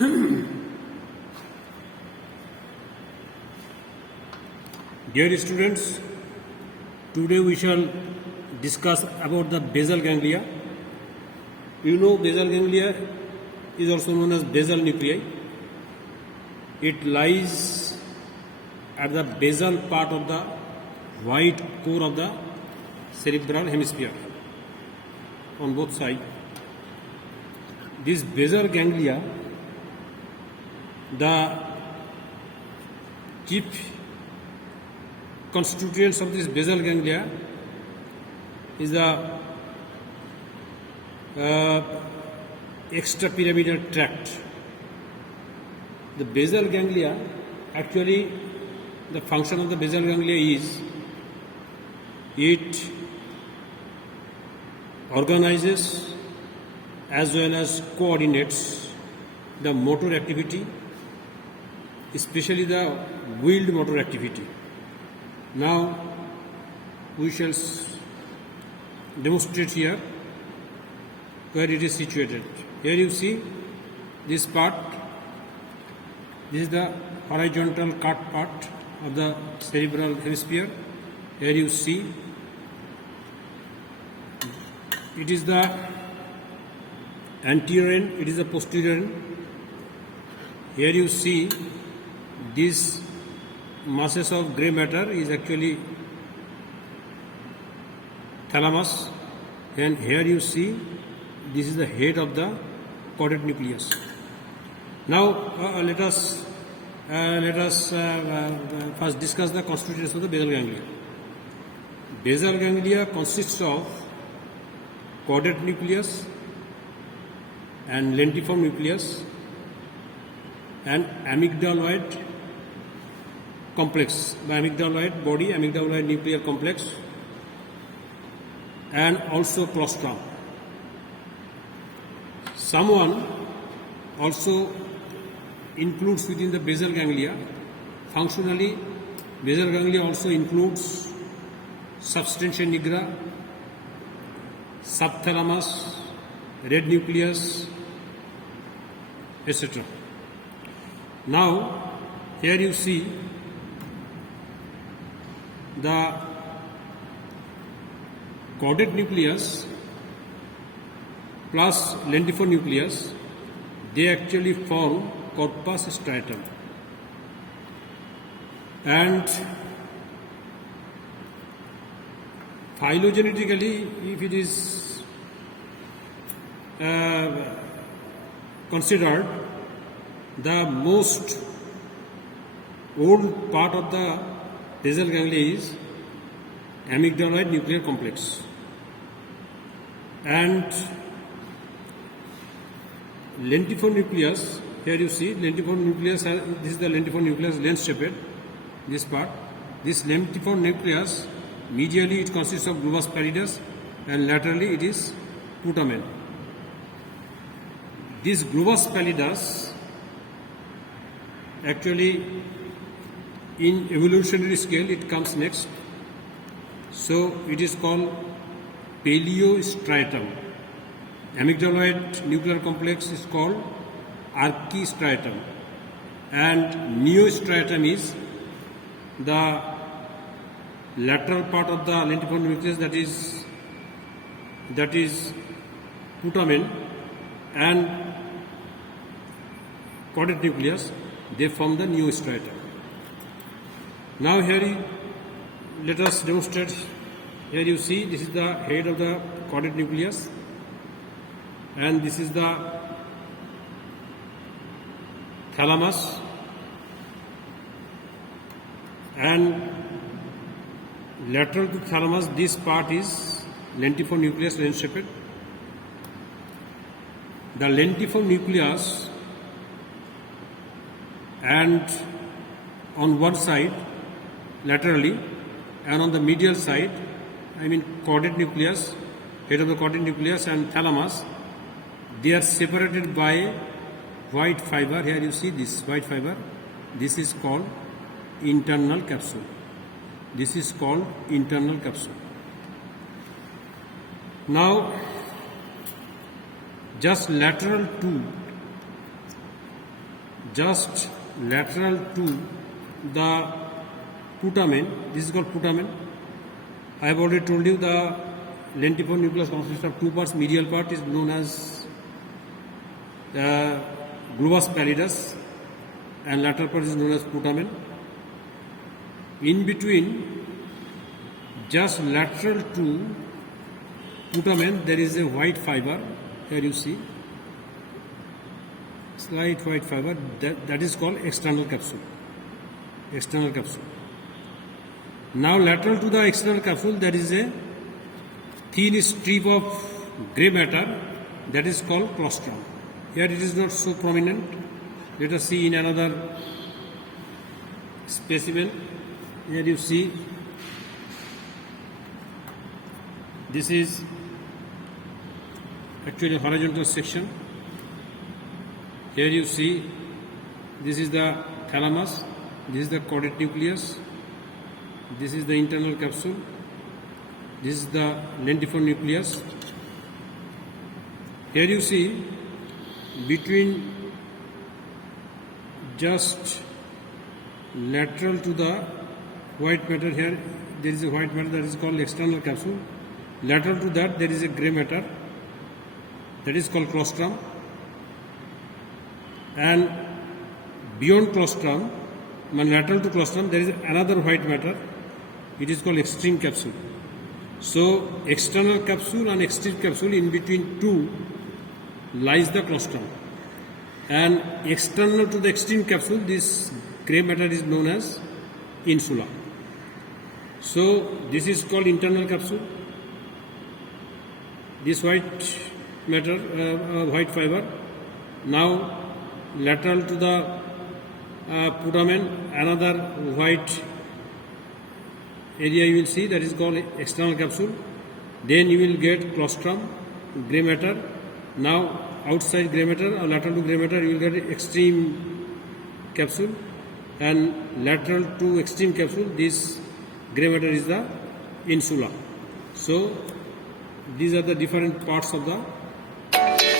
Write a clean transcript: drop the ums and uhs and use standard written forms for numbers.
Dear students, today we shall discuss about the basal ganglia. You know, basal ganglia is also known as basal nuclei. It lies at the basal part of the white core of the cerebral hemisphere on both sides. This basal ganglia, the chief constituents of this basal ganglia is the extrapyramidal tract. The basal ganglia, actually the function of the basal ganglia is it organizes as well as coordinates the motor activity, especially the wheeled motor activity. Now we shall demonstrate here where it is situated. Here you see this part. This is the horizontal cut part of the cerebral hemisphere. Here you see it is the anterior end, it is the posterior end. Here you see this masses of grey matter is actually thalamus, and here you see this is the head of the caudate nucleus. Now let us first discuss the constituents of the basal ganglia. Basal ganglia consists of caudate nucleus and lentiform nucleus and amygdaloid complex, the amygdaloid body, amygdaloid nuclear complex, and also claustrum. Someone also includes within the basal ganglia. Functionally, basal ganglia also includes substantia nigra, subthalamus, red nucleus, etc. Now, here you see the caudate nucleus plus lentiform nucleus, they actually form corpus striatum. And phylogenetically, if it is considered, the most old part of the basal ganglia is amygdaloid nuclear complex, and lentiform nucleus, here you see lentiform nucleus, this is the lentiform nucleus, lens shaped, this part. This lentiform nucleus, medially it consists of globus pallidus and laterally it is putamen. This globus pallidus actually in evolutionary scale it comes next, so it is called paleostriatum. Amygdaloid nuclear complex is called archistriatum, and neostriatum is the lateral part of the lentiform nucleus, that is putamen and caudate nucleus, they form the neostriatum. Now here let us demonstrate. Here you see this is the head of the caudate nucleus and this is the thalamus, and lateral to thalamus this part is lentiform nucleus, lens shaped. The lentiform nucleus, and on one side laterally and on the medial side, I mean caudate nucleus, head of the caudate nucleus and thalamus, they are separated by white fiber. Here you see this white fiber. This is called internal capsule. This is called internal capsule. Now, just lateral to just lateral to the putamen. This is called putamen. I have already told you the lentiform nucleus consists of two parts. Medial part is known as globus pallidus and lateral part is known as putamen. In between, just lateral to putamen, there is a white fiber. Here you see slight white fiber that is called external capsule. External capsule. Now lateral to the external capsule there is a thin strip of grey matter that is called claustrum. Here it is not so prominent. Let us see in another specimen. Here you see this is actually a horizontal section. Here you see this is the thalamus, this is the caudate nucleus, this is the internal capsule, this is the lentiform nucleus. Here you see between just lateral to the white matter, here there is a white matter that is called external capsule. Lateral to that there is a grey matter that is called claustrum, and beyond claustrum, lateral to claustrum, there is another white matter. It is called extreme capsule. So external capsule and extreme capsule, in between two lies the claustrum, and external to the extreme capsule this grey matter is known as insula. So this is called internal capsule. This white matter, white fiber. Now lateral to the putamen, another white area you will see, that is called external capsule. Then you will get claustrum, grey matter. Now outside grey matter or lateral to grey matter you will get extreme capsule, and lateral to extreme capsule this grey matter is the insula. So these are the different parts of the